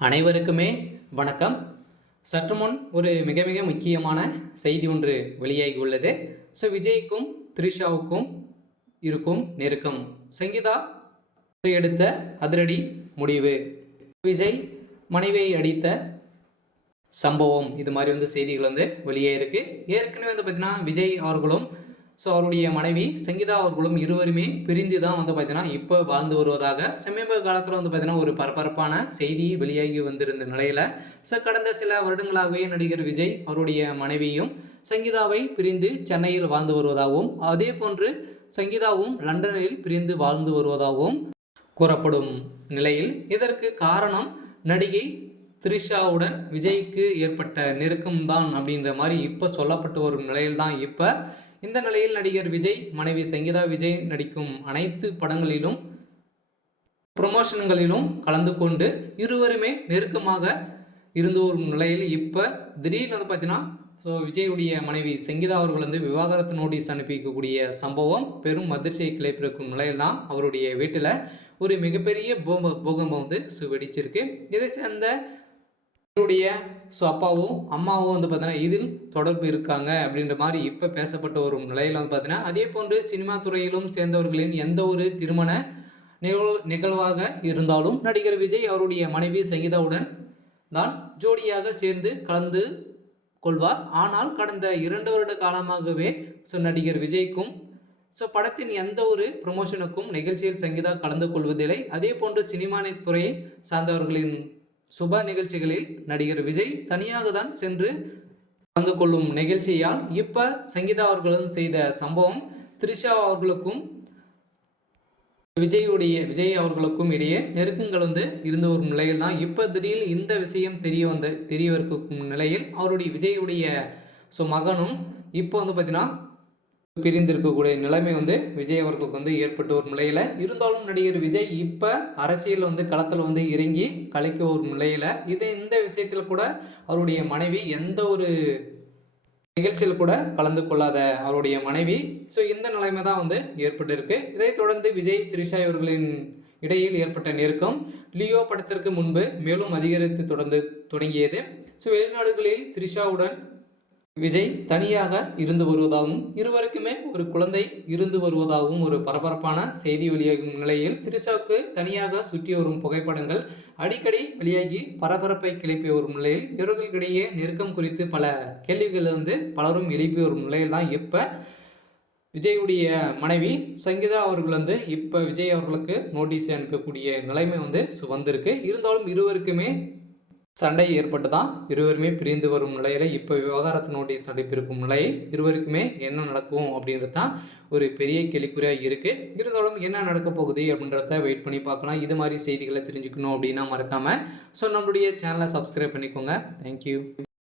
அனைவருக்குமே வணக்கம். சற்று முன் ஒரு மிக மிக முக்கியமான செய்தி ஒன்று வெளியாகி உள்ளது. விஜய்க்கும் த்ரிஷாவுக்கும் இருக்கும் நெருக்கம். சங்கீதா எடுத்த அதிரடி முடிவு. விஜய் மனைவியை அடித்த சம்பவம், இது மாதிரி செய்திகள் வெளியே இருக்கு. ஏற்கனவே பார்த்தீங்கன்னா விஜய் அவர்களும் அவருடைய மனைவி சங்கீதா அவர்களும் இருவருமே பிரிந்து தான் பார்த்தீங்கன்னா இப்போ வாழ்ந்து வருவதாக சமீப காலத்தில் பார்த்தீங்கன்னா ஒரு பரபரப்பான செய்தி வெளியாகி வந்திருந்த நிலையில் கடந்த சில வருடங்களாகவே நடிகர் விஜய் அவருடைய மனைவியும் சங்கீதாவை பிரிந்து சென்னையில் வாழ்ந்து வருவதாகவும் அதே போன்று சங்கீதாவும் லண்டனில் பிரிந்து வாழ்ந்து வருவதாகவும் கூறப்படும் நிலையில் இதற்கு காரணம் நடிகை த்ரிஷாவுடன் விஜய்க்கு ஏற்பட்ட நெருக்கம்தான் அப்படின்ற மாதிரி இப்போ சொல்லப்பட்டு வரும் நிலையில்தான் இப்போ இந்த நிலையில் நடிகர் விஜய் மனைவி சங்கீதா விஜய் நடிக்கும் அனைத்து படங்களிலும் ப்ரொமோஷன்களிலும் கலந்து கொண்டு இருவருமே நெருக்கமாக இருந்து வரும் நிலையில் இப்போ திடீர்னு பார்த்தீங்கன்னா விஜயுடைய மனைவி சங்கீதா அவர்கள் விவாகரத்து நோட்டீஸ் அனுப்பிக்கக்கூடிய சம்பவம் பெரும் அதிர்ச்சியை கிளப்பிருக்கும் நிலையில் தான் அவருடைய வீட்டில் ஒரு மிகப்பெரிய பூகம்பம் வெடிச்சிருக்கு. இதை சேர்ந்த இவருடைய அப்பாவும் அம்மாவும் பார்த்தீங்கன்னா இதில் தொடர்பு இருக்காங்க அப்படின்ற மாதிரி இப்போ பேசப்பட்ட ஒரு நிலையில் பார்த்தீங்கன்னா அதே போன்று சினிமா துறையிலும் சேர்ந்தவர்களின் எந்த ஒரு திருமண நிகழ்வாக இருந்தாலும் நடிகர் விஜய் அவருடைய மனைவி சங்கீதாவுடன் தான் ஜோடியாக சேர்ந்து கலந்து கொள்வார். ஆனால் கடந்த 2 வருட காலமாகவே நடிகர் விஜய்க்கும் படத்தின் எந்த ஒரு ப்ரொமோஷனுக்கும் நிகழ்ச்சியில் சங்கீதா கலந்து கொள்வதில்லை. அதே போன்று சினிமா துறையை சார்ந்தவர்களின் சுப நிகழ்ச்சிகளில் நடிகர் விஜய் தனியாக தான் சென்று கலந்து கொள்ளும் நிகழ்ச்சியால் இப்போ சங்கீதா அவர்களும் செய்த சம்பவம் த்ரிஷா அவர்களுக்கும் விஜய் அவர்களுக்கும் இடையே நெருக்கங்கள் இருந்து வரும் நிலையில் தான் இப்போ திடீர்னு இந்த விஷயம் தெரிய இருக்கும் நிலையில் அவருடைய விஜயுடைய மகனும் இப்போ பார்த்தீங்கன்னா பிரிந்திருக்கக்கூடிய நிலைமை விஜய் அவர்களுக்கு ஏற்பட்டு ஒரு நிலையில் இருந்தாலும் நடிகர் விஜய் இப்போ அரசியல் களத்தில் இறங்கி கலைக்க ஒரு நிலையில் இந்த விஷயத்தில் கூட அவருடைய மனைவி எந்த ஒரு நிகழ்ச்சியில் கூட கலந்து கொள்ளாத அவருடைய மனைவி இந்த நிலைமை தான் ஏற்பட்டிருக்கு. இதைத் தொடர்ந்து விஜய் த்ரிஷா இவர்களின் இடையில் ஏற்பட்ட நெருக்கம் லியோ படத்திற்கு முன்பு மேலும் அதிகரித்து தொடங்கியது. வெளிநாடுகளில் த்ரிஷாவுடன் விஜய் தனியாக இருந்து வருவதாகவும் இருவருக்குமே ஒரு குழந்தை இருந்து வருவதாகவும் ஒரு பரபரப்பான செய்தி வெளியாகும் நிலையில் த்ரிஷாவுக்கு தனியாக சுற்றி வரும் புகைப்படங்கள் அடிக்கடி வெளியாகி பரபரப்பை கிளப்பி வரும் நிலையில் இவர்களுக்கிடையே நெருக்கம் குறித்து பல கேள்விகள் பலரும் எழுப்பி வரும் நிலையில் தான் இப்போ விஜயுடைய மனைவி சங்கீதா அவர்கள் இப்போ விஜய் அவர்களுக்கு நோட்டீஸ் அனுப்பக்கூடிய நிலைமை வந்திருக்கு. இருந்தாலும் இருவருக்குமே சண்டை ஏற்பட்டு தான் இருவருமே பிரிந்து வரும் நிலையில் இப்போ விவகாரத்து நோட்டீஸ் அனுப்பியிருக்கும் நிலையை இருவருக்குமே என்ன நடக்கும் அப்படின்றது தான் ஒரு பெரிய கேள்விக்குறியாக இருக்குது. இருந்தாலும் என்ன நடக்க போகுது அப்படின்றத வெயிட் பண்ணி பார்க்கலாம். இது மாதிரி செய்திகளை தெரிஞ்சுக்கணும் அப்படின்னா மறக்காமல் நம்மளுடைய சேனலை சப்ஸ்கிரைப் பண்ணிக்கோங்க. தேங்க்யூ.